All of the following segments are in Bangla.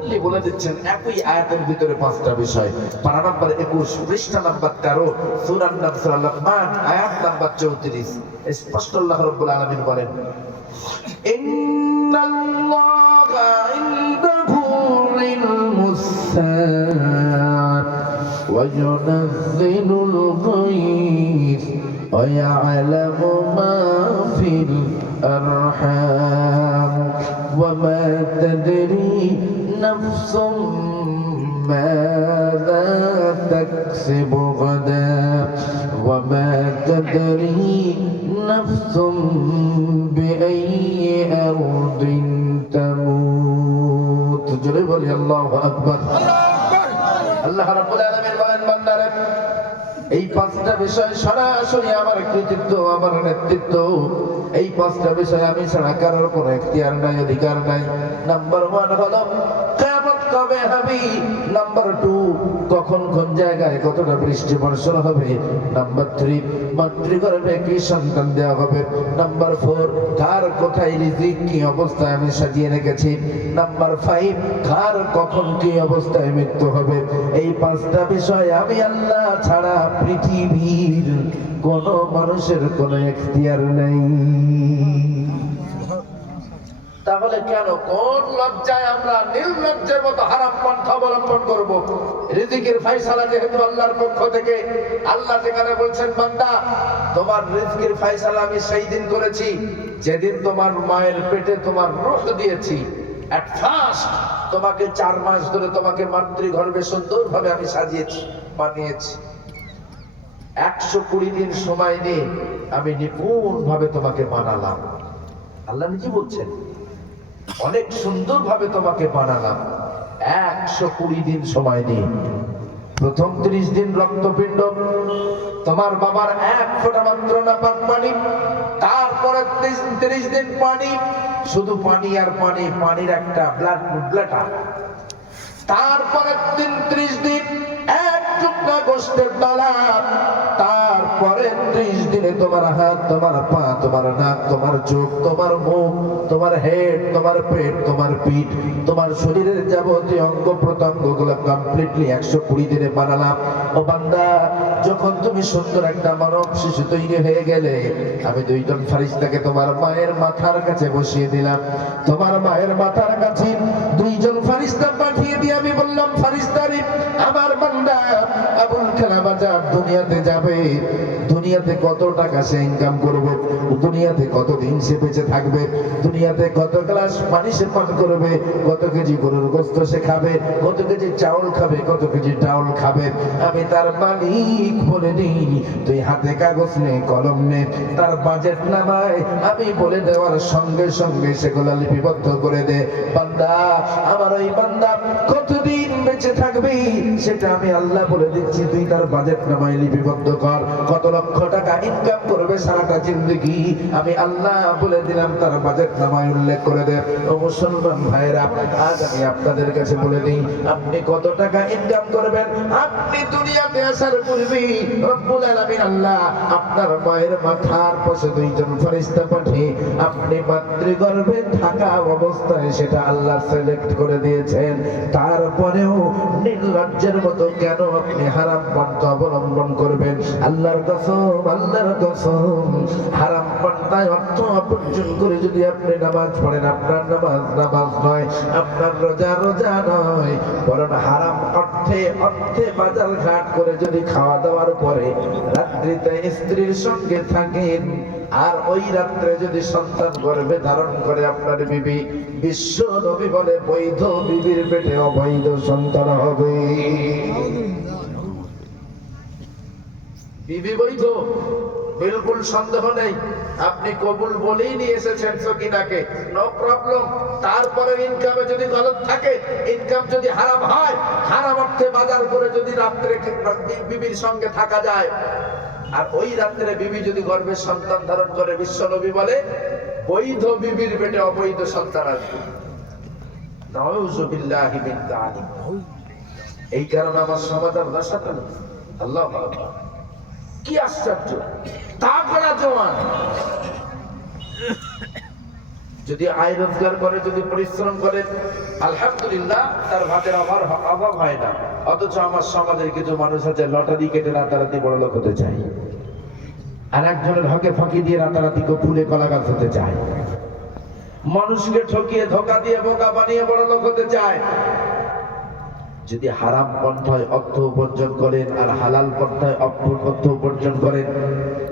ওপেনলি বলে দিচ্ছেন একই আয়াতের ভিতরে পাঁচটা বিষয়। পারা নাম্বার 21, পৃষ্ঠা নাম্বার 13, সূরা লোকমান আয়াত নাম্বার 34। স্পষ্ট আল্লাহ রাব্বুল আলামিন বলেন, ইন্নাল্লাহা ইনদাহু ইলমুস সাআত ওয়া ইউনাজ্জিলুল গায়থ ওয়া ইয়া'লামু মা ফিল আরহাম ওয়া মা তাদরি নাফসুম মাযা তাকসিবু গাদা ওয়া মা তাদরি নাফসুম বিআইয়ি আরদিন তামুত। জোরে বলি আল্লাহু আকবার। আল্লাহ রাব্বুল আলামিন বলেন, বান্দারে এই পাঁচটা বিষয় সরাসরি আমার কৃতিত্ব, আমার নেতৃত্ব। এই পাঁচটা বিষয় আমি ছাড়া কারোর কোনো এখতিয়ার নাই, অধিকার নাই। নাম্বার 1 হলো কিয়ামত কবে হবে। নাম্বার 2 কখন কোন জায়গায় কতটা বৃষ্টি বর্ষণ হবে। নাম্বার 3 মাতৃগর্ভে কি সন্তান দেওয়া হবে। নাম্বার 4 কার কোথায় রিজিক কি অবস্থায় আমি সাজিয়ে রেখেছি। নাম্বার 5 কার কখন কি অবস্থায় মৃত্যু হবে। এই পাঁচটা বিষয় আমি আল্লাহ ছাড়া পৃথিবীর কোন মানুষের কোন এখতিয়ার নেই। তাহলে কেন, কোন লজ্জায় আমরা নির্লজ্জের মতো হারাম পন্থা অবলম্বন করব? রিজিকের ফয়সালা যেহেতু আল্লাহর পক্ষ থেকে, আল্লাহ যেখানে বলছেন, বান্দা তোমার রিজিকের ফয়সালা আমি সেই দিন করেছি যেদিন তোমার মায়ের পেটে তোমার রূহ দিয়েছি। এট ফার্স্ট তোমাকে 4 মাস ধরে তোমাকে মাতৃগর্ভে সুন্দরভাবে আমি সাজিয়েছি, বানিয়েছি। 120 দিন সময় নিয়ে আমি নিপুণভাবে তোমাকে বানালাম। আল্লাহ নিজে বলছেন, অনেক সুন্দরভাবে তোমাকে বানালাম 120 দিন সময় নিয়ে। প্রথম 30 দিন রক্তপিণ্ড, তোমার বাবার 1 ফোঁটা মাত্র নাপাক পানি। তারপরে 30 দিন পানি, শুধু পানি আর পানি, পানির একটা ব্লাডার। তারপরে 30 দিন 1 টুকরা গোশতের ডালা। তারপরে 30 দিনে তোমার হাত, তোমার পা, তোমার নাক, তোমার চোখ, তোমার মুখ, তোমার হেড, তোমার পেট, তোমার পিঠ, তোমার শরীরের যাবতীয় অঙ্গ প্রত্যঙ্গ গুলো কমপ্লিটলি 120 দিনে বানালাম। ও বান্দা, যখন তুমি সুন্দর একটা মানব শিশু তৈরি হয়ে গেলে, আমি 2 জন ফেরেশতাকে তোমার মায়ের মাথার কাছে বসিয়ে দিলাম। তোমার মায়ের মাথার কাছে 2 জন ফেরেশতা পাঠিয়ে দিয়ে আমি বললাম, ফেরেশতারে আমার বান্দা আবুল কালাম আজাদ দুনিয়াতে যাবে। দুনিয়াতে কত টাকা সে ইনকাম করবে, দুনিয়াতে কতদিন সে বেঁচে থাকবে, দুনিয়াতে কত গ্লাস পানি সে পান করবে, কত কেজি গরুর গোশত সে খাবে, কত কেজি চাউল খাবে, কত কেজি ডাউল খাবে, আমি তার মালিক বলে দিই। তুই হাতে কাগজ নে, কলম নে, তার বাজেট নামায় আমি বলে দেওয়ার সঙ্গে সঙ্গে সেগুলো লিপিবদ্ধ করে দে। বান্দা, আমার ওই বান্দা কতদিন বেঁচে থাকবে সেটা আমি আল্লাহ বলে দিচ্ছি। তুই তার বাজেট নামায় লিপিবদ্ধ কর। কত লক্ষ টাকা ইনকাম করবে সারাটা জিন্দেগি আমি আল্লাহ বলে দিলাম, তার বাজেট নামায় উল্লেখ করে দে। ও মুসলমান ভাইরা, আজ আমি আপনাদের কাছে বলে দিই, আপনি কত টাকা ইনকাম করবেন, আপনি দুনিয়াতে আসার পূর্বে রব্বুল আলামিন আল্লাহ আপনার মায়ের মাথার পাশে 2 জন ফেরেশতা পাঠিয়ে আপনি মাতৃগর্ভে থাকা অবস্থায় সেটা আল্লাহ সিলেক্ট করে দিয়েছেন। তারপরেও নির্লজ্জের মতো কেন আপনি হারাম পন্থা অবলম্বন করবেন? আল্লাহর কসম, আল্লাহর কসম, হারাম পন্থায় অর্থ অর্জন করে যদি আপনি নামাজ পড়েন, আপনার নামাজ নামাজ নয়, আপনার রোজা রোজা নয়, বরং হারাম অর্থে বাজার ঘাট করে যদি খাওয়া দাওয়ার পরে রাত্রিতে স্ত্রীর সঙ্গে থাকেন, আর ওই রাত্রে যদি সন্তান গর্ভে ধারণ করে আপনার বিবি, বিশ্ব নবী বলে বৈধ বিবির পেটে অবৈধ সন্তান হবে। বিবি বৈধ, বিলকুল সন্দেহ নেই। আপনি কবুল বলেই নিয়ে এসেছেন সকিনাকে, নো প্রবলেম। তারপরে ইনকামে যদি গলত থাকে, ইনকাম যদি হারাম হয়, হারাম অর্থে বাজার করে যদি রাত্রে বিবির সঙ্গে থাকা যায়, আর ওই রাত্রে বিবি যদি গর্ভে সন্তান ধারণ করে, বিশ্ব নবী বলে বৈধ বিবির পেটে অবৈধ সন্তান আসবে। নাউযুবিল্লাহি মিন যালিক। এই কারণে আমার সমাধান রাস্তা নেই। আল্লাহু আকবার, কি আশ্চর্য! তাগড়া জওয়ান, যদি আয় রোজগার করে, যদি পরিশ্রম করে, আলহামদুলিল্লাহ, তার ভাতের অভাব হয় না। অথচ আমার সমাজের কিছু মানুষ আছে লটারি কেটে রাতারাতি বড় লোক হতে চায়, আর একজনের হকে ফাঁকি দিয়ে রাতারাতি ফুলে কলা গাছ হতে চায়, মানুষকে ঠকিয়ে ধোকা দিয়ে বোকা বানিয়ে বড় লোক হতে চায়। যদি হারাম পন্থায় অর্থ উপার্জন করেন আর হালাল পন্থায় অর্থ উপার্জন করেন,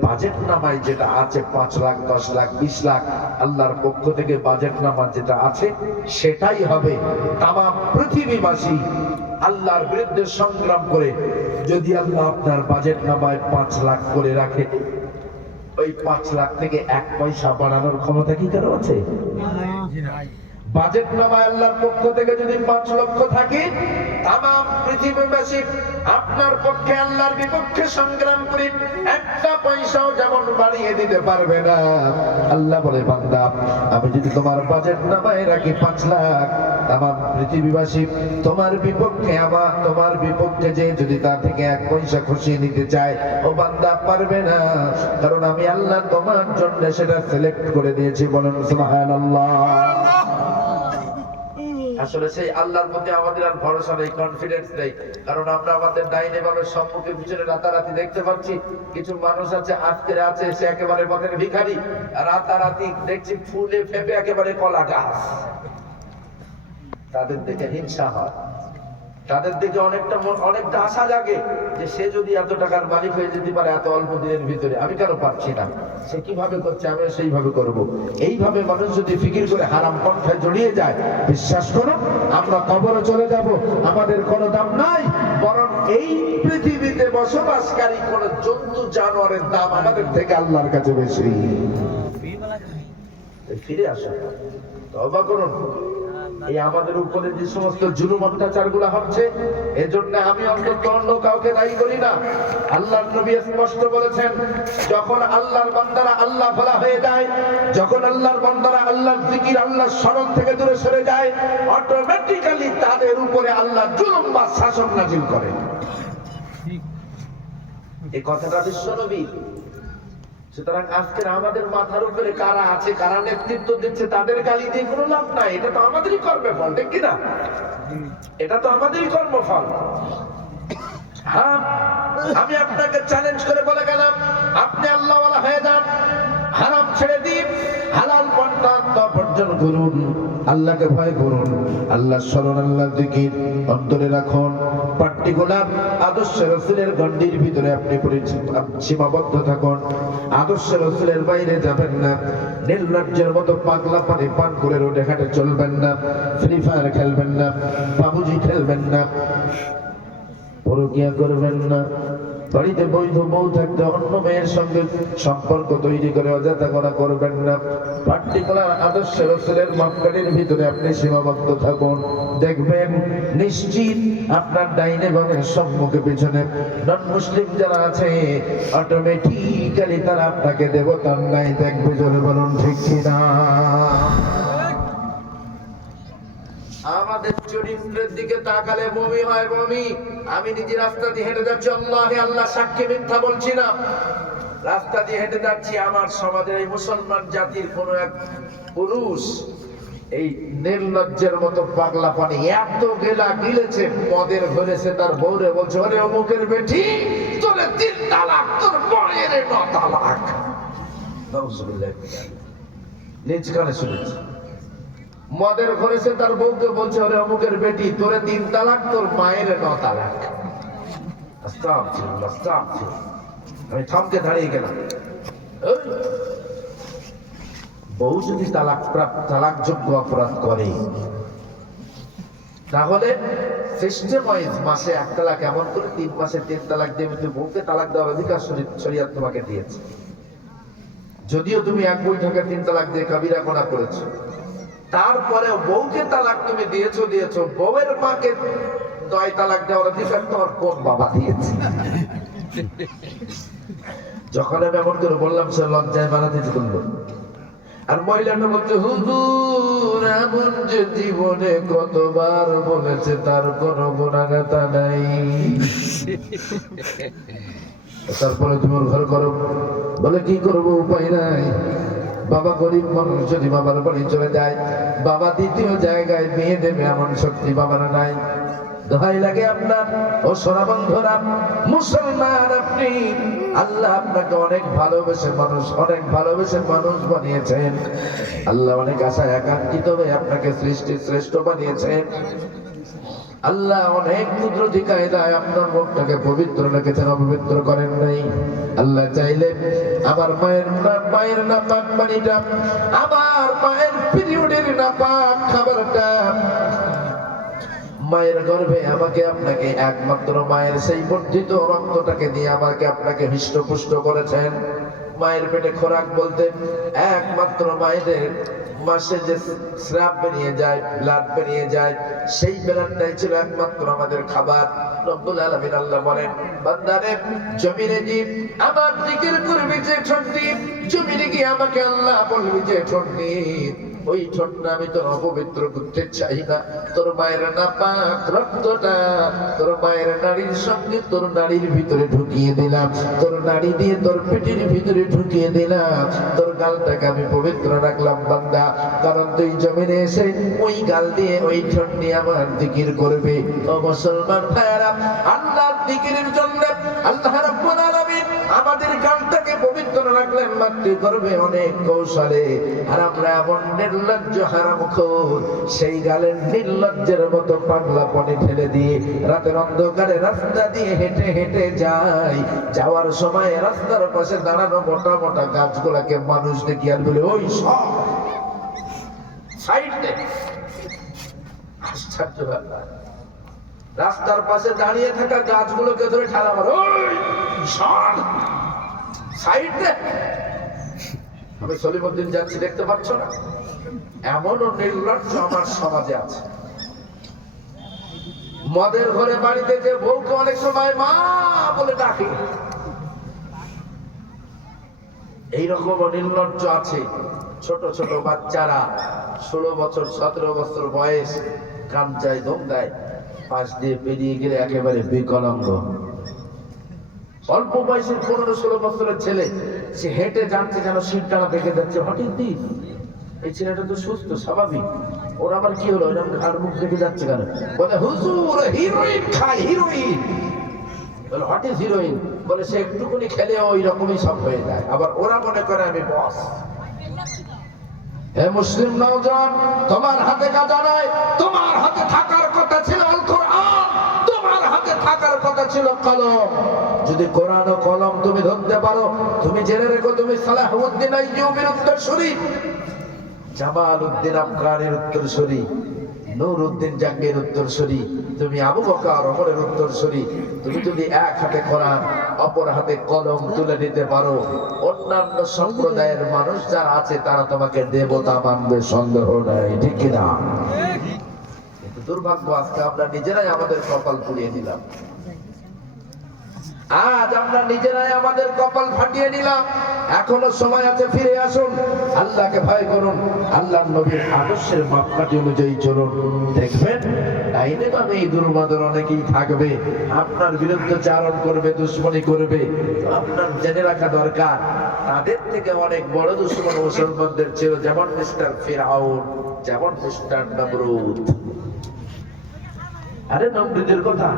বাজেট নামায় যেটা আছে 5 লাখ, 10 লাখ, 20 লাখ, আল্লাহর পক্ষ থেকে বাজেট নামা যেটা আছে সেটাই হবে। তামাম পৃথিবীবাসী আল্লাহর বিরুদ্ধে সংগ্রাম করে যদি আল্লাহ আপনার বাজেট নামায় 5 লাখ করে রাখে, ওই 5 লাখ থেকে 1 পয়সা বাড়ানোর ক্ষমতা কি কারো আছে? বাজেট নামায় আল্লাহর পক্ষ থেকে যদি 5 লক্ষ থাকে, তামাম পৃথিবীবাসী আপনার পক্ষে আল্লাহর বিপক্ষে সংগ্রাম করে 1 পয়সাও যেমন বাড়িয়ে দিতে পারবে না। আল্লাহ বলে, বান্দা, আমি যদি তোমার বাজেট নামায় রাখি 5 লাখ, তামাম পৃথিবীবাসী তোমার বিপক্ষে যে যদি তা থেকে 1 পয়সা খুশি নিতে চায়, ও বান্দা পারবে না, কারণ আমি আল্লাহ তোমার জন্য সেটা সিলেক্ট করে দিয়েছি। বলেন সুবহানাল্লাহ। আসলে সেই আল্লাহর প্রতি আমাদের আর ভরসা নেই, কনফিডেন্স নেই, কারণ আমরা আমাদের ডাইনে বামের সম্মুখে পিছনে রাতারাতি দেখতে পাচ্ছি কিছু মানুষ আছে, আজকে আছে সে একেবারে পথের ভিখারি, রাতারাতি দেখছি ফুলে ফেপে একেবারে কলা গাছ। তাদের দেখে হিংসা হয়, তাদের দিকে অনেকটা আশা জাগে যে সে যদি এত টাকার মালিক হয়ে যেতে পারে এত অল্প দিনের ভিতরে, আমি কেন পারছি না, সে কিভাবে করছে, আমি সেইভাবে করব। এইভাবে মানুষ যদি ফিকির করে হারাম পন্থায় জড়িয়ে যায়, বিশ্বাস করো আমরা কবরে চলে যাব, আমাদের কোনো দাম নাই, বরং এই পৃথিবীতে বসবাসকারী কোন জন্তু জানোয়ারের দাম আমাদের থেকে আল্লাহর কাছে বেশি। ফিরে আসো, তওবা করুন। এই আমাদের উপরে যে সমস্ত জুলুম অত্যাচার গুলা হচ্ছে, এজন্য আমি অন্তত অন্য কাউকে দায়ী করি না। আল্লাহর নবী স্পষ্ট বলেছেন, যখন আল্লাহর বান্দারা আল্লাহ ভোলা হয়ে যায়, যখন আল্লাহর বান্দারা আল্লাহর জিকির, আল্লাহর স্মরণ থেকে দূরে সরে যায়, অটোমেটিক্যালি তাদের উপরে আল্লাহ জুলুম বা শাসন নাযিল করে। এই কথাটা বিশ্বনবী। সুতরাং আজকের আমাদের মাথার উপরে কারা আছে, কারা নেতৃত্ব দিচ্ছে, তাদের গালি দিয়ে কোনো লাভ নাই। এটা তো আমাদেরই কর্মফল, ঠিক কিনা? এটা তো আমাদেরই কর্মফল। হ্যাঁ, আমি আপনাকে চ্যালেঞ্জ করে বলে গেলাম, আপনি আল্লাহওয়ালা হয়ে যান, হারাম ছেড়ে দিন, হালাল পন্থা অর্জন করুন, আল্লাহকে ভয় করুন, আল্লাহর স্মরণ, আল্লাহর জিকির অন্তরে রাখুন। পার্টিকুলার আদর্শ রাসূলের গণ্ডির ভিতরে আপনি সীমাবদ্ধ থাকুন, আদর্শ রাসূলের বাইরে যাবেন না। নির্লজ্জের মতো পাগলা পানি পান করে রোডে ঘাটে চলবেন না, ফ্রি ফায়ার খেলবেন না, পাবজি খেলবেন না, পরকীয়া করবেন না, বাড়িতে বৈধ বউ থাকতে অন্য মেয়ের সঙ্গে সম্পর্ক তৈরি করে অযথা করবেন না। পার্টিকুলার আদর্শ রাসূলের মাপকাঠির ভিতরে আপনি সীমাবদ্ধ থাকুন, দেখবেন নিশ্চিত আপনার ডাইনে বামের সম্মুখে পিছনে নন মুসলিম যারা আছে, অটোমেটিক্যালি তারা আপনাকে দেবতার ন্যায় দেখবে। জোরে বলুন ঠিক কিনা? আমাদের চরিত্রের দিকে তাকালে বমি হয়, বমি। আমি নিজে রাস্তা দিয়ে হেঁটে যাচ্ছি, আল্লাহ সাক্ষী, মিথ্যা বলছি না, রাস্তা দিয়ে হেঁটে যাচ্ছি, আমার সমাজের এই মুসলমান জাতির কোন এক পুরুষ এই নির্লজ্জের মতো পাগলা পানি এত গিলেছে, মদের ধরেছে, তার বউরে বলছে, ওরে অমুকের বেটি, তোরে 3 তালাক, তোর বউয়ের 9 তালাক। নিজ কানে শুনেছি। মদের ঘরেছে, তার বউকে বলছে, ওরে অমুকের বেটি, তোরে 3 তালাক, তোর মায়ের 9 তালাক। আমি থমকে দাঁড়িয়ে গেলাম। বউ যদি তালাকযোগ্য অপরাধ করে, তাহলে সিস্টেম ওয়াইজ মাসে 1 তালাক, এমন করে 3 মাসে 3 তালাক দিয়ে বউকে তালাক দেওয়ার অধিকার শরীয়ত তোমাকে দিয়েছে। যদিও তুমি 1 বৈঠকে 3 তালাক দিয়ে কাবিরা গুনাহ করেছো, তারপরে বউকে তালাক তুমি দিয়েছো, বউয়ের মাকে 9 তালাক দেওয়ার অধিকার তোমার কোন বাবা দিয়েছে? যখন আমি এমন করে বললাম, সে লজ্জায় বানাতে করলো। আর মহিলাটা বলছে, হুজুর এমন যে জীবনে কতবার বলেছে, তার কোনো গুনাহগাতা নাই, তারপরে তুমি ঘর করো। বলে কি করবো, উপায় নাই। বাবা গরিব মানুষ যদি বাবার বাড়ি চলে যায়, বাবা দ্বিতীয় জায়গায় বিয়ে দেবে এমন শক্তি বাবার নাই। দোহাই লাগে আপনার ও সোনা বন্ধুরা, মুসলমান আপনি, আল্লাহ আপনাকে অনেক ভালোবেসে মানুষ বানিয়েছেন। আল্লাহ অনেক আশায় আকাঙ্ক্ষিত হয়ে আপনাকে সৃষ্টির শ্রেষ্ঠ বানিয়েছেন। আল্লাহ অনেক কুদরতি কায়দায় আপনার মুখটাকে পবিত্র রেখেছেন, অপবিত্র করেন নাই। আল্লাহ চাইলে আমার মায়ের নাপাক পানিটা, আমার মায়ের পিরিয়ডের নাপাক খাবারটা, মায়ের গর্ভে আমাকে আপনাকে একমাত্র মায়ের সেই বর্ধিত রক্তটাকে দিয়ে আমাকে আপনাকে হৃষ্টপুষ্ট করেছেন। মায়ের পেটে খোরাক বলতে একমাত্র মায়েদের মাসে যে স্রাব বেরিয়ে যায়, ব্লাড বেরিয়ে যায়, সেই ব্লাডটাই ছিল একমাত্র আমাদের খাবার। রব্বুল আলামিন আল্লাহ বলেন, বান্দারে জমিনে দি আমার জিকির করবি যে ঠোঁট দিয়ে, জমিনে গিয়ে আমাকে আল্লাহ বলবি যে ঠোঁট দিয়ে, ওই ঠোঁটটা আমি তোর অপবিত্র করতে চাই না। তোর মায়ের নাপাক রক্তটা তোর মায়ের নাড়ির সঙ্গে তোর নাড়ির ভিতরে ঢুকিয়ে দিলাম, তোর নাড়ি দিয়ে তোর পেটের ভিতরে ঢুকিয়ে দিলাম, তোর গালটাকে আমি পবিত্র রাখলাম বান্দা। কারণ তুই জমিনে এসে ওই গাল দিয়ে ওই ঠোঁট দিয়ে আমার জিকির করবে। ও মুসলমান ভাইয়েরা, আল্লাহর জিকিরের জন্য আল্লাহ রাব্বুল আলামিন আমাদের গালটাকে পবিত্র রাখলেন মাতৃ গর্ভে অনেক কৌশলে। আর আমরা এমন নির্লজ্জ হারামখোর, সেই গালের নির্লজ্জের মতো পাগলাপনে ঠেলে দিয়ে রাতের অন্ধকারে রাস্তা দিয়ে হেঁটে হেঁটে যাই। যাওয়ার সময় রাস্তার পাশে দাঁড়ানো মোটা মোটা গাছগুলাকে মানুষ দেখি আর বলে, ওই সব সাইড দে। আশ্চর্য ব্যাপার, রাস্তার পাশে দাঁড়িয়ে থাকা গাছগুলোকে ধরে ঠেলা মারো, ওই সব সাইড দে। আমি সলিমুদ্দিন যাচ্ছি, দেখতে পাচ্ছ না? এমনও নির্লজ্জ আমার সমাজে আছে। মদের ঘরে বাড়িতে যে বউকে অনেক সময় মা বলে ডাকে, এইরকম নির্লজ্জ আছে। ছোট ছোট বাচ্চারা 16 বছর 17 বছর বয়স, কামচায় দোকায় পাশ দিয়ে বেরিয়ে গেলে একেবারে বিকলাঙ্গ। অল্প বয়সের 15-16 বছরের ছেলে, সে হেঁটে যাচ্ছে যেন সিটটানা দেখে যাচ্ছে। হঠাৎ দিন এই ছেলেটা তো সুস্থ স্বাভাবিক, ওর আবার কি হলো, ঘাড় মুখ দেখে যাচ্ছে কেন? বলে হুজুর হিরোইন খায়, হিরোইন। বলে হোয়াট ইজ হিরোইন? বলে সে একটুকুনি খেলে ওই রকমই সব হয়ে যায়। আবার ওরা মনে করে আমি বস। হে মুসলিম নওজোয়ান, তোমার হাতে গাঁজা নাই, তোমার হাতে থাকার কথা ছিল আল কোরআন, তোমার হাতে থাকার কথা ছিল কলম। যদি কোরআন ও কলম তুমি ধরতে পারো, তুমি জেনে রেখো তুমি সালাহুদ্দিন আইয়ুবীর উত্তরসূরি, জামালউদ্দিন আফগানের উত্তরসূরি, নূরউদ্দিন জাঙ্গের উত্তরসূরি, তুমি আবু বকর ওমরের উত্তরসূরি। তুমি যদি এক হাতে কোরআন অপর হাতে কলম তুলে নিতে পারো, অন্যান্য সম্প্রদায়ের মানুষ যারা আছে তারা তোমাকে দেবতা মানবে, সন্দেহ নাই, ঠিক কিনা? কিন্তু দুর্ভাগ্য, আজকে আমরা নিজেরাই আমাদের কপাল পুড়িয়ে দিলাম। আজ আমরা নিজেরাই আমাদের কপাল ফাটিয়ে নিলাম। এখনো সময় আছে, ফিরে আসুন, আল্লাহকে ভয় করুন, আল্লাহর নবীর আদর্শের মাপকাঠি অনুযায়ী চলুন। দেখবেন ডাইনে বামে এই দুর্মাদের অনেকেই থাকবে, আপনার বিরুদ্ধে চারণ করবে, দুশ্মনী করবে। আপনার জেনে রাখা দরকার, তাদের থেকে অনেক বড় দুশ্মন মুসলমানদের ছিল, যেমন মিস্টার ফিরআউন, যেমন মিস্টার নমরুদ। আরে নমরুদের কথা,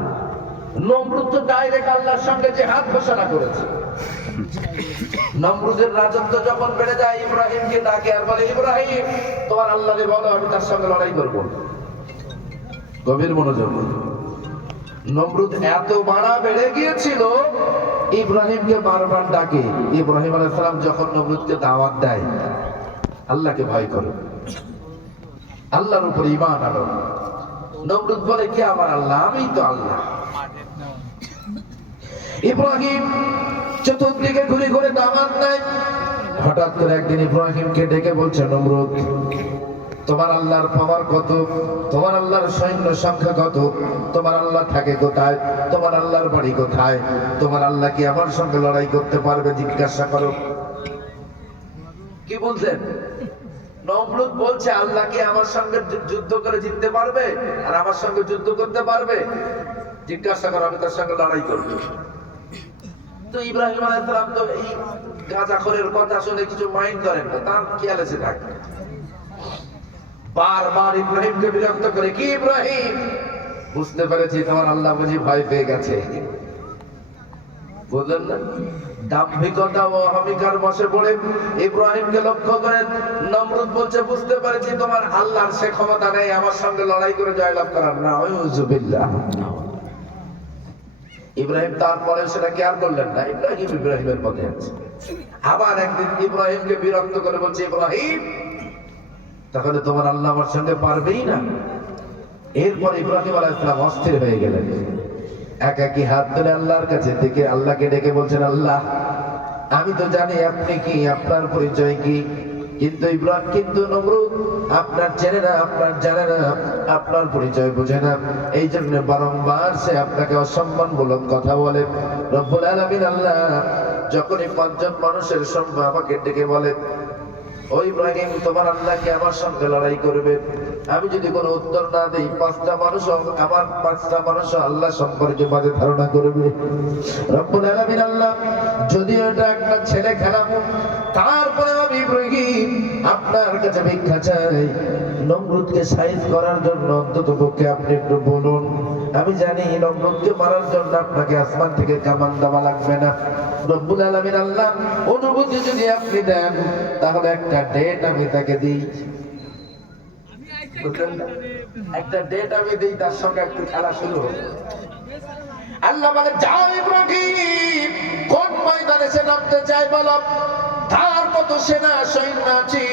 নমরুদ তো ডাইরেক্ট আল্লাহর সঙ্গে জিহাদ ঘোষণা করেছে। নমরুদের রাজত্ব যখন বেড়ে যায়, ইব্রাহিমকে ডাকে আর বলে, ইব্রাহিম তোমার আল্লাহকে বলো আমি তার সঙ্গে লড়াই করব। গভীর মনোযোগ। নমরুদ এত বাড়া বেড়ে গিয়েছিল, ইব্রাহিমকে বারবার ডাকে। ইব্রাহিম আলাইহিস সালাম যখন নমরুদকে দাওয়াত দেয়, আল্লাহকে ভয় করো, আল্লাহর উপর ঈমান আনো। নমরুদ বলে, কে আমার আল্লাহ? আমিই তো আল্লাহ। ইব্রাহিম চতুর্দিকে ঘুরে ঘুরে দাওয়াত দেয়। হঠাৎ করে একদিন ইব্রাহিমকে ডেকে বলছে, নমরুদ তোমার আল্লাহর পাওয়ার কত, তোমার আল্লাহর সৈন্য সংখ্যা কত, তোমার আল্লাহ থাকে কোথায়, তোমার আল্লাহর বাড়ি কোথায়, তোমার আল্লাহ কি আমার সঙ্গে লড়াই করতে পারবে? জিজ্ঞাসা করো। কি বলছেন? নমরুদ বলছে, আল্লাহ কি আমার সঙ্গে যুদ্ধ করে জিততে পারবে আর আমার সঙ্গে যুদ্ধ করতে পারবে? জিজ্ঞাসা করো, আমি তার সঙ্গে লড়াই করবো। তো ইব্রাহিম আলাইহিস সালাম তো এই গাঁজাখোরের কথা শুনে কিছু মাইন্ড করেন না, তার খেয়াল এসে থাকে। বারবার ইব্রাহিমকে বিরক্ত করে, কি ইব্রাহিম, বুঝতে পেরেছি তোমার আল্লাহ বুঝি ভয় পেয়ে গেছে। বুঝলেন না? দাম্ভিকতা ও অহমিকার বশে পড়ে ইব্রাহিমকে লক্ষ্য করে নমরুদ বলছে, বুঝতে পেরেছি তোমার আল্লাহর সে ক্ষমতা নেই আমার সঙ্গে লড়াই করে জয়লাভ করার। না, নাউযুবিল্লাহ। ইব্রাহিম তারপরে সেটা কেয়ার করলেন না, ইব্রাহিমের পথে আছে। আবার একদিন ইব্রাহিমকে বিরক্ত করে বলছে, ইব্রাহিম তাহলে তোমার আল্লাহ আমার সঙ্গে পারবেই না। এরপর ইব্রাহিম আলাইহিস সালাম অস্থির হয়ে গেলেন, একাকী হাত তুলে আল্লাহর কাছে থেকে আল্লাহকে ডেকে বলছেন, আল্লাহ আমি তো জানি আপনি কি, আপনার পরিচয় কি, কিন্তু নমরুদ আপনার চেনে না, আপনার জানে না, আপনার পরিচয় বুঝে না, এই জন্য বারংবার সে আপনাকে অসম্মানমূলক কথা বলে। রব্বুল আলামিন আল্লাহ যখনই পাঁচজন মানুষের সঙ্গে আমাকে ডেকে বলে, ও ইব্রাহিম তোমার আল্লাহ কি আমার সঙ্গে লড়াই করবে, আমি যদি কোনো উত্তর না দিই পাঁচটা মানুষ আল্লাহ সম্পর্কে বাজে ধারণা করবে। রব্বুল আলামিন আল্লাহ যদিও এটা একটা ছেলে খেলা, তারপরে আমি ইব্রাহিম আপনার কাছে ভিক্ষা চাই, নমরুদকে সাইজ করার জন্য অন্তত পক্ষে আপনি একটু বলুন। আমি জানি নমরুদকে মারার জন্য আপনাকে আসমান থেকে কামান দেওয়া লাগবে না। রব্বুল আলামিন আল্লাহ অনুমতি যদি আপনি দেন তাহলে একটা ডেট আমি তাকে দিই, একটা ডেট আমি দিই, তার সঙ্গে একটু খেলা শুরু হবে। আল্লাহ বলে, যাও ইব্রাহিম কোন ময়দানে সে নামতে চাই বলো, তার কত সেনা সৈন্য আছে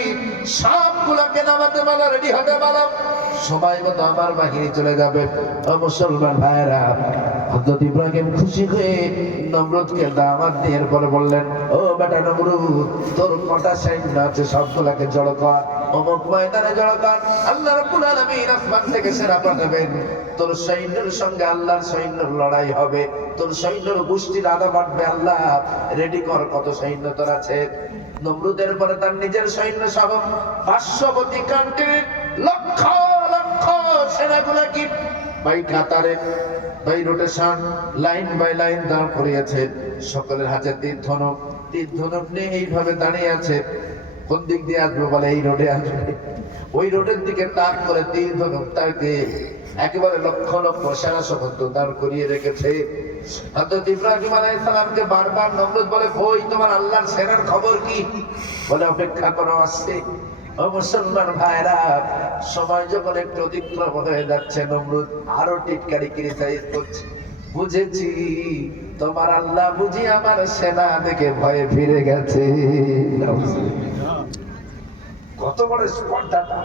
সবগুলোকে নামাতে বলো, রেডি হতে বলো, সময় মতো আমার বাহিনী চলে যাবে। ও মুসলমান ভাইরা, হযরত ইব্রাহিম খুশি হয়ে নমরুদকে দাওয়াত দিয়ে এরপরে বললেন, ও বেটা নমরুদ, তোর কটা সৈন্য আছে সবগুলোকে জড়ো কর, অমুক ময়দানে জড়ো কর। আল্লাহ রাব্বুল আলামিন আসমান থেকে সেনা পাঠাবেন, তোর সৈন্যের সঙ্গে আল্লাহর সৈন্যের লড়াই হবে, তোর সৈন্যের গোষ্ঠীর আদা বাড়বে। আল্লাহ রেডি কর, কত সৈন্য তোর আছে। নমরুদের পরে তার নিজের সৈন্য সহ পার্শ্ববর্তী কান্ট্রির লক্ষ লক্ষ সেনাগুলো কি বাই কাতারে by rotation line by line দাঁড় করিয়েছে, সকলের হাতে তীর ধনুক নিয়ে এইভাবে দাঁড়িয়ে আছে। কোন দিক দিয়ে আসবে বলে, এই রোডে আসবে, ওই রোডের দিকে তাক করে তীর ধনুক তাকে একেবারে লক্ষ লক্ষ সেনা সমর্থ দাঁড় করিয়ে রেখেছে। হযরত ইব্রাহিম আলাইহিস সালামকে বারবার নমরুদ বলে, কই তোমার আল্লাহর সেনার খবর কি? বলে, অপেক্ষা করো আসছে। ও মুসলমান ভাইরা, সময় যখন একটু অতিক্রম হয়ে যাচ্ছে, নমরুদ আরো টিটকারি ক্রিটিসাইজ করছে, বুঝেছি তোমার আল্লাহ বুঝি আমার সেনা দেখে ভয়ে ফিরে গেছে। কত বড় স্পর্ধাটা!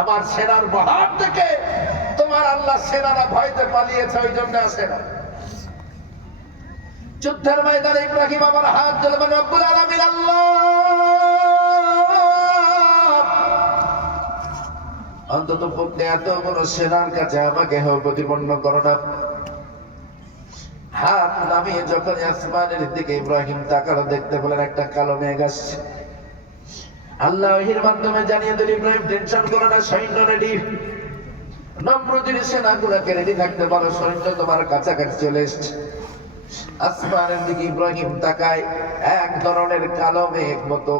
আমার সেনার বহার থেকে তোমার আল্লাহ সেনারা ভয়তে পালিয়েছে, ওই জন্য আসে না। যুদ্ধের ময়দানে ইব্রাহিম আবার হাত তুলে বলে, রব্বুল আলামিন আল্লাহ, অন্তত পক্ষে এত বড় সেনার কাছে আমাকে প্রতিপন্ন করো না। হাত নামিয়ে যখন আসমানের দিকে ইব্রাহিম তাকালো, দেখতে পেলেন একটা কালো মেঘ আসছে। আল্লাহ ওহীর মাধ্যমে জানিয়ে দিল, ইব্রাহিম টেনশন করো না, সৈন্য রেডি, নমরুদের সেনাগুলোকে রেডি থাকতে পারো, সৈন্য তোমার কাছাকাছি চলে এসছে। আসমানের দিকে ইব্রাহিম তাকায়, এক ধরনের কালো মেঘ মতো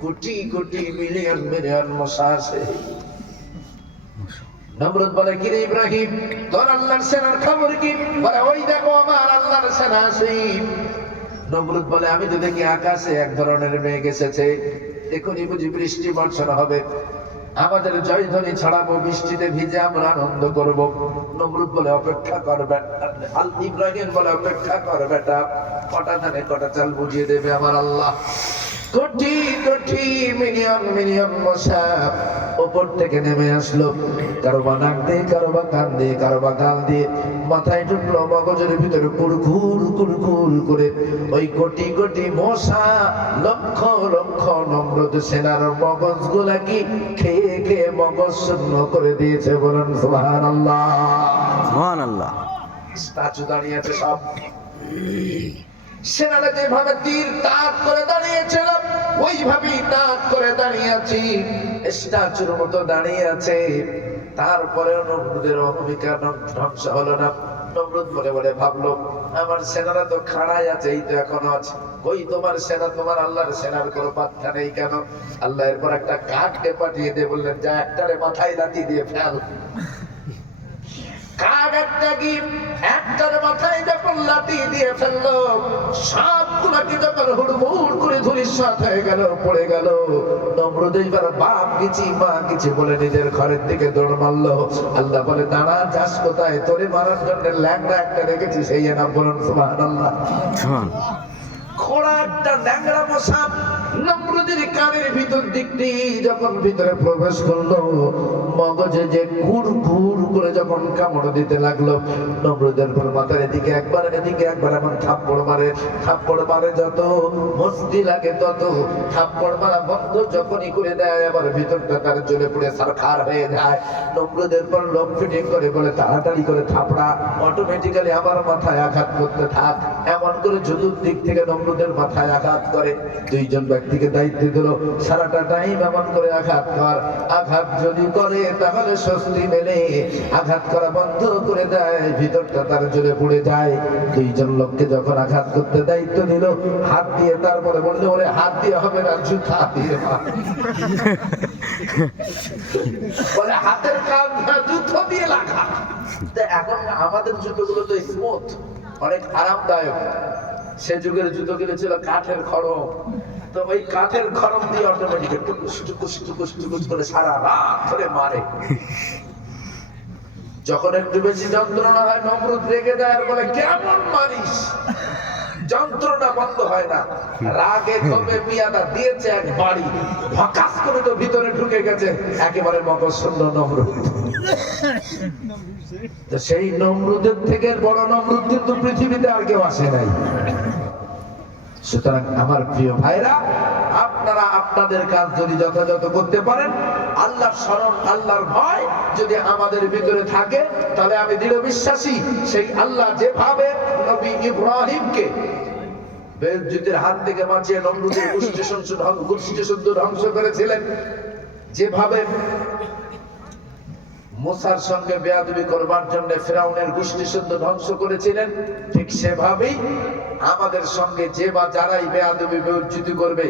কোটি কোটি মিলিয়ন মিলিয়ন মশা আসে। নমরুদ বলে, কি রে ইব্রাহিম, তোর আল্লাহর সেনার খবর কি? বলে, ওই দেখো আমার আল্লাহর সেনা আসে। নমরুদ বলে, আমি তো দেখি আকাশে এক ধরনের মেঘ এসেছে, এখনই বুঝি বৃষ্টি বর্ষণ হবে, আমাদের জয়ধ্বনি ছড়াবো, বৃষ্টিতে ভিজে আমরা আনন্দ করব। নমরুদ বলে, অপেক্ষা কর বেটা। ইব্রাহিম বলে, অপেক্ষা কর বেটা, কটা ধানে কটা চাল বুঝিয়ে দেবে আমার আল্লাহ। কোটি কোটি মিলিয়ন মিলিয়ন মশা উপর থেকে নেমে আসলো, কারো বা নাক দিয়ে, কারো বা কান দিয়ে, কারো বা গাল দিয়ে, মাথায় ঢুকলো, মগজের ভিতরে কুড়কুড় কুড়কুড় করে ওই কোটি কোটি মশা লক্ষ লক্ষ নমরুদ সেনার মগজ গুলা কি খেয়ে খেয়ে মগজ শূন্য করে দিয়েছে। বলেন সুবহানাল্লাহ, সুবহানাল্লাহ। স্ট্যাচু দাঁড়িয়ে আছে সব, সেনারা যেভাবে তীর তাক করে দাঁড়িয়েছিল ওইভাবেই তাক করে দাঁড়িয়ে আছি, স্ট্যাচুর মতো দাঁড়িয়ে আছে। তারপরেও নমরুদের অহমিকা ধ্বংস হলো না। নমরুদ বলে বলে ভাবলো, আমার সেনারা তো খাড়াই আছে, এই তো এখনো আছে, ওই তোমার সেনা তোমার আল্লাহর সেনার কোনো পাত্তা নেই কেন? আল্লাহ এরপর একটা কাঠকে পাঠিয়ে দিয়ে বললেন, যা একটারে মাথায় লাথি দিয়ে ফেল। কাক একটা কি একটার মাথায় যখন লাথি দিয়ে ফেললো, সবগুলাকে যখন হুড়মুড় করে ধূলিসাৎ হয়ে গেল, পড়ে গেল। নমরুদ এইবার বাপ গেছি মা গেছি বলে নিজের ঘরের দিকে দৌড় মারলো। আল্লাহ বলে, দাঁড়া, যাস কোথায়? তোরে মারার জন্য ল্যাংড়া একটা রেখেছি, সেই নাম বলুন সুবহানাল্লাহ। খোড়া একটা ল্যাংড়া মশা নমরুদের কানের ভিতর দিকটি যখন ভিতরে প্রবেশ করলো, মগজে যে ঘুর ঘুর করে যখন কামড় দিতে লাগলো, নমরুদের মাথার এদিকে একবার এদিকে একবার এমন থাপ্পড় মারে যত মস্তি লাগে তত। থাপ্পড় মারা বন্ধ যখনই করে দেয়, আবার ভিতরটা তার জ্বলে পুড়ে ছারখার হয়ে যায়। নমরুদের পর লোক ফিটিং করে বলে, তাড়াতাড়ি করে থাপড়া, অটোমেটিক্যালি আমার মাথায় আঘাত করতে থাক। এমন করে চতুর্দিক থেকে নমরুদের মাথায় আঘাত করে। দুইজন ব্যক্তিকে দায়িত্ব দিল, সারাটা টাইম এমন করে আঘাত কর। আঘাত যদি করে তাহলে স্বস্তি মেলে, আঘাত করা বন্ধ করে দেয়, ভিতরটা তার জ্বলে পুড়ে যায়। দুইজন লোককে যখন আঘাত করতে দায়িত্ব দিল, হাত দিয়ে, তারপরে বললো, ওরে হাত দিয়ে হবে না, জুতা দিয়ে মার। বলে হাতের কাজ জুতো দিয়ে লাগা। এখন আমাদের জুতোগুলো তো স্মুথ, অনেক আরামদায়ক। সে যুগের জুতো কিনেছিল কাঠের খড়ম, তো ওই কাঠের খড়ম দিয়ে অটোমেটিক টুকুস টুকুস টুকুস টুকুস করে সারা রাত ধরে মারে। যখন একটু বেশি যন্ত্রণা হয়, নমরুদ রেগে যায় আর বলে, কেমন মারিস? যন্ত্রণা বন্ধ হয় না। রাগে কমে পিয়াদা দিয়েছে এক বাড়ি, ভকাস করে তো ভিতরে ঢুকে গেছে, একেবারে মগজ শূন্য নমরুদ। তো সেই নমরুদের থেকে বড় নমরুদ কিন্তু পৃথিবীতে আর কেউ আসে নাই। সুতরাং আমার প্রিয় ভাইরা, আপনারা আপনাদের কাজ যদি যথাযথ করতে পারেন, আল্লাহর শরণ আল্লাহর ভয় যদি আমাদের ভিতরে থাকে, তাহলে আমি দৃঢ় বিশ্বাসী, সেই আল্লাহ যেভাবে নবী ইব্রাহিমকে বেলজিতের হাত থেকে বাঁচিয়ে নমরুদের গোষ্ঠী শুদ্ধ ধ্বংস করেছিলেন, যেভাবে মুসার সঙ্গে বেয়াদবি করবার জন্য ফিরাউনের গোষ্ঠী শুদ্ধ ধ্বংস করেছিলেন, ঠিক সেভাবেই আমাদের সঙ্গে যে বা যারাই বেয়াদবি বেউজ্জতি করবে,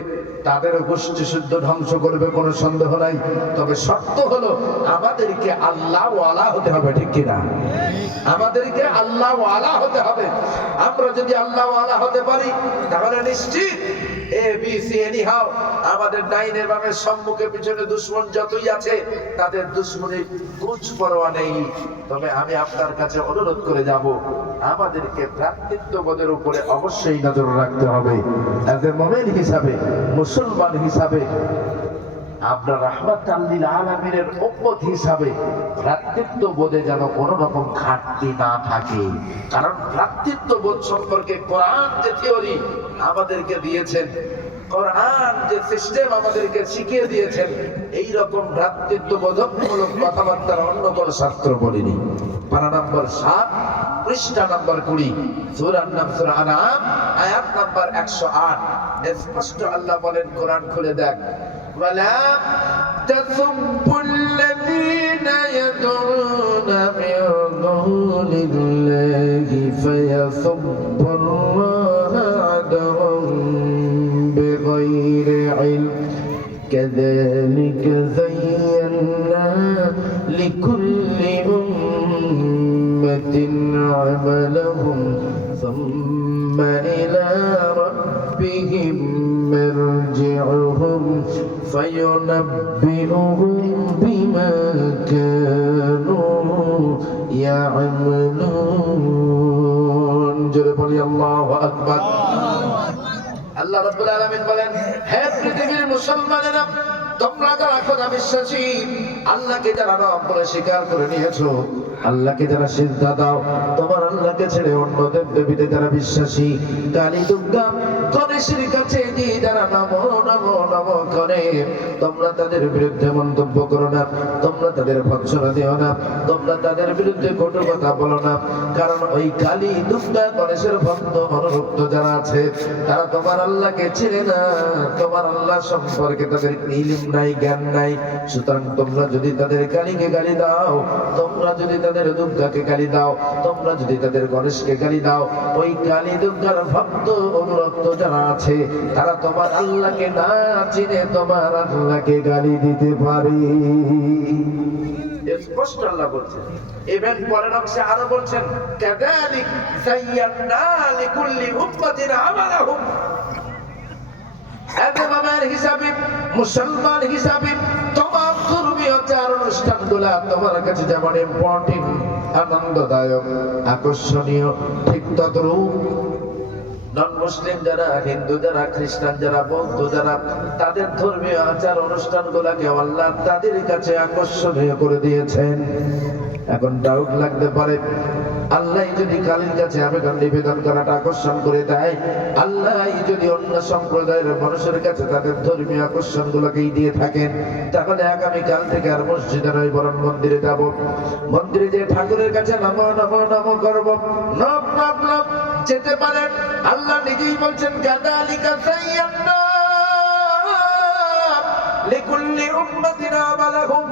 তাদেরও গোষ্ঠী শুদ্ধ ধ্বংস করবে, কোনো সন্দেহ নাই। তবে শর্ত হলো আমাদেরকে আল্লাহ ওয়ালা হতে হবে, ঠিক কিনা? আমাদেরকে আল্লাহ ওয়ালা হতে হবে। আমরা যদি আল্লাহ ওয়ালা হতে পারি, তাহলে নিশ্চিত আমাদের ডাইনে বামে সম্মুখে পিছনে দুশ্মন যতই আছে, তাদের দুশ্মনের কুচ পরোয়া নেই। তবে আমি আপনার কাছে অনুরোধ করে যাব, আমাদেরকে ভ্রাতৃত্ববোধের উপরে অবশ্যই নজর রাখতে হবে। এজ এ মুমিন হিসাবে, মুসলমান হিসাবে, আমরা রাহমাতাল লিল আলামিনের উম্মত হিসাবে ভ্রাতৃত্ববোধে যেন কোনো রকম ঘাটতি না থাকে। কারণ ভ্রাতৃত্ববোধ সম্পর্কে কোরআন যে থিওরি আমাদেরকে দিয়েছেন, কোরআন যে সিস্টেম আমাদেরকে শিখিয়ে দিয়েছেন, এই রকম ভ্রাতৃত্ববোধমূলক কথাবার্তার অন্য কোনো শাস্ত্র বলেনি। পারা নম্বর 7, পৃষ্ঠা নম্বর 20, সূরার নাম সূরা আনআম, আয়াত নম্বর 108। স্পষ্ট আল্লাহ বলেন, কোরআন খুলে দেখ, ولا تسبوا الذين يدعون من دون الله فيسبوا الله عدوا بغير علم كذلك زينا لكل أمة عملهم ثم إلى ربهم مرجعهم فينبئهم بما كانوا يعملون। জোরে বলি আল্লাহু আকবার। আল্লাহ রাব্বুল আলামিন বলেন, হে পৃথিবীর মুসলমানেরা, তোমরা যারা খোদা বিশ্বাসী, আল্লাহকে যারা রব বলে স্বীকার করে নিয়েছো, আল্লাহকে যারা সিজদা দাও, তোমার আল্লাহকে ছেড়ে অন্য দেবদেবীতে যারা বিশ্বাসী, কালী দুর্গা গণেশের কাছে দিয়ে যারা নমো নমো নমো করে, তোমরা তাদের বিরুদ্ধে মন্তব্য করো না, তোমরা তাদের ভৎসনা দিও না, তোমরা তাদের বিরুদ্ধে কটু কথা বলো না। কারণ ওই কালী দুর্গা গণেশের ভক্ত অনুরক্ত যারা আছে, তারা তোমার আল্লাহকে ছেড়ে না, তোমার আল্লাহ সম্পর্কে তাদের ইলম নাই, জ্ঞান নাই। সুতরাং তোমরা যদি তাদের কালীকে গালি দাও, তোমরা যদি তাদের দুর্গাকে গালি দাও, তোমরা যদি তাদের গণেশকে গালি দাও, ওই কালী দুর্গার ভক্ত অনুরক্ত যারা আছে, তারা তোমার আল্লাহকে না চিনে তোমার আল্লাহকে গালি দিতে পারে। স্পষ্ট আল্লাহ বলছেন। ইভেন পরের অংশে আরো বলছেন, কাযালিক যায়্যানা লিকুল্লি উম্মাতিন আমালাহুম। একেবারে হিসাবে মুসলমান হিসাবে তোমার ধর্মীয় আচার অনুষ্ঠানগুলো তোমার কাছে যেমন ইম্পর্টেন্ট, আনন্দদায়ক, আকর্ষণীয়, ঠিক তদ্রূপ নন মুসলিম যারা, হিন্দু যারা, খ্রিস্টান যারা, বৌদ্ধ যারা, তাদের ধর্মীয় আচার অনুষ্ঠানগুলোকে আল্লাহ তাদের কাছে আকর্ষণীয় করে দিয়েছেন। এখন ডাউট লাগতে পারে, আল্লাহ যদি কালীর কাছে আবেদন নিবেদন করাটা আকর্ষণ করে দেয়, আল্লাহ যদি অন্য সম্প্রদায়ের মানুষের কাছে তাদের ধর্মীয় আকর্ষণ গুলোকেই দিয়ে থাকেন, তাহলে আগামীকাল থেকে আর মসজিদে নয় বরং মন্দিরে যাব, মন্দিরে যে ঠাকুরের কাছে নমো নমো নমো করবো, নব নব নব যেতে পারেন। আল্লাহ নিজেই বলছেন, কাযালিকা যায়্যানা লিকুল্লি উম্মাতিন আমালাহুম।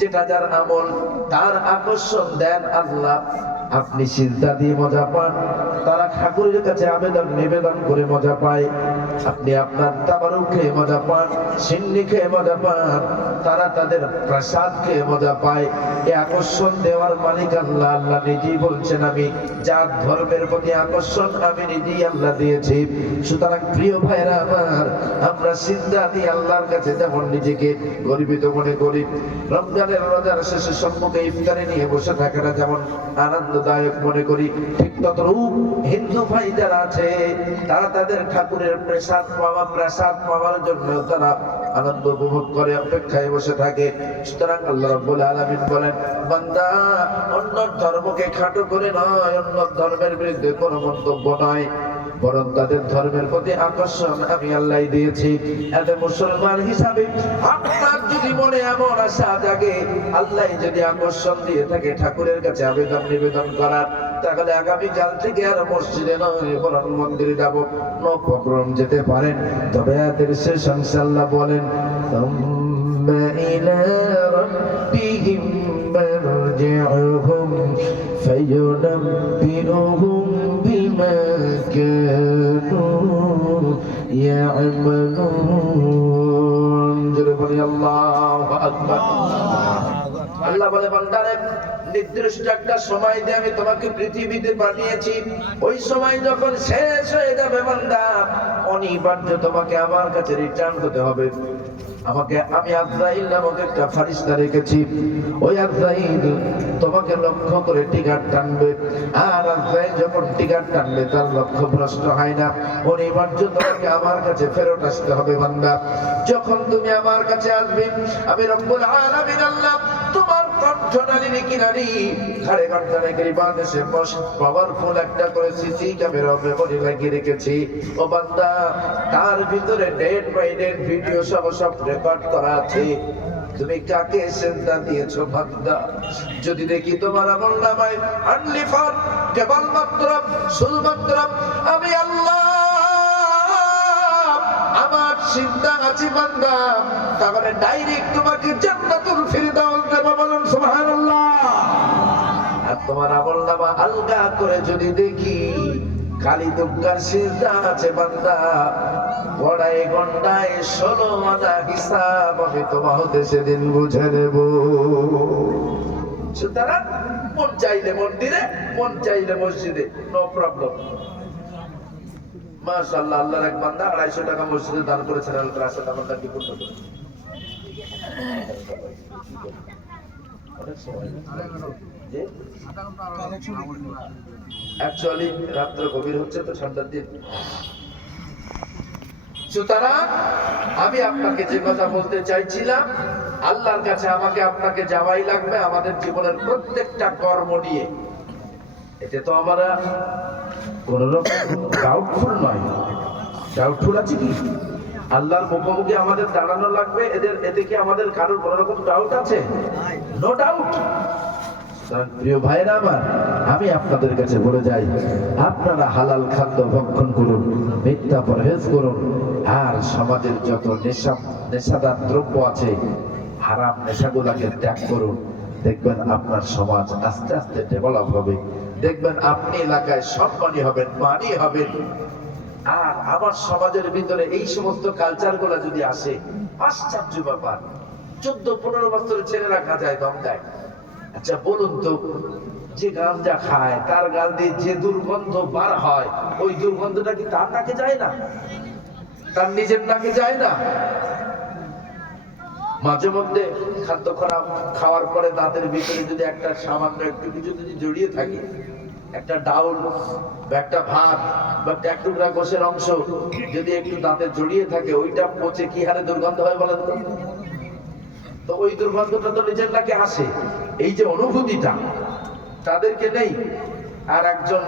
যেটা যার আমল তার আকর্ষণ দেন আল্লাহ। আপনি সিজদা দিয়ে মজা পান, তারা ঠাকুরের কাছে আবেদন নিবেদন করে মজা পায়। আপনি আপনার তাবারুক খেয়ে মজা পান, সিন্নি খেয়ে মজা পান, তারা তাদের প্রসাদ খেয়ে মজা পায়। এই আকর্ষণ দেওয়ার মালিক আল্লাহ। আল্লাহ নিজেই বলছেন, আমি যার ধর্মের প্রতি আকর্ষণ আমি নিজেই আল্লাহ দিয়েছি। সুতরাং প্রিয় ভাইরা আমার, আমরা সিজদা দিয়ে আল্লাহর কাছে যেমন নিজেকে গর্বিত মনে করি, রমজানের রোজার শেষে সম্মুখে ইফতারি নিয়ে বসে থাকাটা যেমন আনন্দদায়ক মনে করি, ঠিক তদ্রূপ হিন্দু ভাই যারা আছে তারা তাদের ঠাকুরের প্রসাদ পাওয়ার জন্য তারা আনন্দ উপভোগ করে অপেক্ষায় বসে থাকে। সুতরাং আল্লাহ রাব্বুল আলামিন বলেন, বান্দা অন্য ধর্মকে খাটো করে নয়, অন্য ধর্মের বিরুদ্ধে কোনো মন্তব্য নয়, বরং তাদের ধর্মের প্রতি আকর্ষণ আমি আল্লাহ দিয়েছি। এতে মুসলমান হিসাবে আপনার যদি মনে এমন আশা জাগে, আল্লাহ যদি আকর্ষণ দিয়ে থাকে ঠাকুরের কাছে আবেদন নিবেদন করার, তাহলে আগামীকাল থেকে আর মসজিদে নয় বরং মন্দিরে যাব, নবগ্রাম যেতে পারেন। তবে এদের শেষ অংশে আল্লাহ বলেন, সুম্মা ইলা রাব্বিহিম মারজিউহুম ফায়ুনাব্বিউহুম বিমা কানু ইয়ামালুন। জোরে বলি আল্লাহু আকবার। আল্লাহ বলে, বান্দারে নির্দিষ্ট একটা সময় দিয়ে আমি তোমাকে পৃথিবীতে পাঠিয়েছি, ওই সময় যখন শেষ হয়ে যাবে বান্দা, অনিবার্য তোমাকে আমার কাছে রিটার্ন হতে হবে। আমি আজরাইল নামক একটা ফেরেশতা রেখেছি, ওই আজরাইল তোমাকে লক্ষ্য করে টিকার টানবে। আর আজরাইল যখন টিকার টানবে তার লক্ষ্য ভ্রষ্ট হয় না, অনিবার্য তোমাকে আমার কাছে ফেরত আসতে হবে বান্দা। যখন তুমি আমার কাছে আসবে, আমি রব্বুল আলামিন আল্লাহ তোমার কণ্ঠনালী কিনারি ঘাড়ে গর্দানে গ্রীবাদেশে পাওয়ারফুল একটা করে সিসি ক্যামেরা মেমোরি লাগিয়ে রেখেছি। ও বান্দা, তার ভিতরে ডেট বাই ডেট ভিডিও সব রেকর্ড করা আছে। তুমি কাকে সিজদা দিয়েছো বান্দা? যদি দেখি তোমার আমলনামায় অনলি ফর কেবলমাত্র শুধুমাত্র আমি আল্লাহ আমার সিজদা আছে বান্দা, তাহলে ডাইরেক্ট তোমাকে জান্নাতুল ফিরদাউস দেব। বলুন সুবহানাল্লাহ। আর তোমার আমলনামা আলগা করে যদি দেখি খালি দুঃখার সিজদা আছে বান্দা, গড়ায় গন্ডায় 16 আনা হিসাব আমি তোমার সেদিন বুঝে নেব। সুতরাং মন চাইলে মন্দিরে, মন চাইলে মসজিদে, নো প্রবলেম। মাশাআল্লাহ, আল্লাহর এক বান্দা 250 টাকা মসজিদে দান করেছেন। আল্লাহর রাস্তায় আমরা কি করতে পারি? অনেক সময় যে অ্যাকচুয়ালি রাত্র গভীর হচ্ছে তো, ঠান্ডার দিন। সুতরাং আমি আপনাকে যে কথা বলতে চাইছিলাম, আল্লাহর কাছে আমাকে আপনাকে যাওয়াই লাগবে আমাদের জীবনের প্রত্যেকটা কর্ম নিয়ে। এতে তো আমরা কোন রকম ডাউটফুল নয়। ডাউটফুল আছে কি? আল্লাহর মুখোমুখি আমাদের দাঁড়ানো লাগবে, এতে কি আমাদের কারোর কোন রকম ডাউট আছে? No doubt. প্রিয় ভাইরা আমার, আমি আপনাদের কাছে বলে যাই, আপনারা হালাল খাদ্য ভক্ষণ করুন, মিথ্যা পরহেজ করুন, আর সমাজের যত নেশাদার দ্রব্য আছে হারাম নেশাগুলাকে ত্যাগ করুন। দেখবেন আপনার সমাজ আস্তে আস্তে ডেভেলপ হবে। দেখবেন আপনি এলাকায় সম্মানী হবেন, মানি হবেন। আর আমার সমাজের ভিতরে এই সমস্ত কালচার গুলা যদি আসে, আশ্চর্য ব্যাপার, 14-15 বছরের ছেলেরা গাঁজায় দম দেয়। আচ্ছা বলুন তো, যে গাঁজা খায় তার গাল দিয়ে যে দুর্গন্ধ বার হয়, ওই দুর্গন্ধটা কি তার নাকে যায় না? তার নিজের নাকে যায় না? মাঝে মধ্যে খাদ্য খাওয়ার পরে দাঁতের ভিতরে যদি একটা সামান্য একটু কিছু যদি জড়িয়ে থাকে, একটা ডাউল বা একটা ভাত বা এক টুকরা গোশের অংশ যদি একটু দাঁতে জড়িয়ে থাকে, ওইটা পচে কি হারে দুর্গন্ধ হয় বলেন তো? তো ওই দুর্গন্ধটা তো নিজের নাকে আসে। এই যে অনুভূতিটা তাদেরকে নেই। আর একজন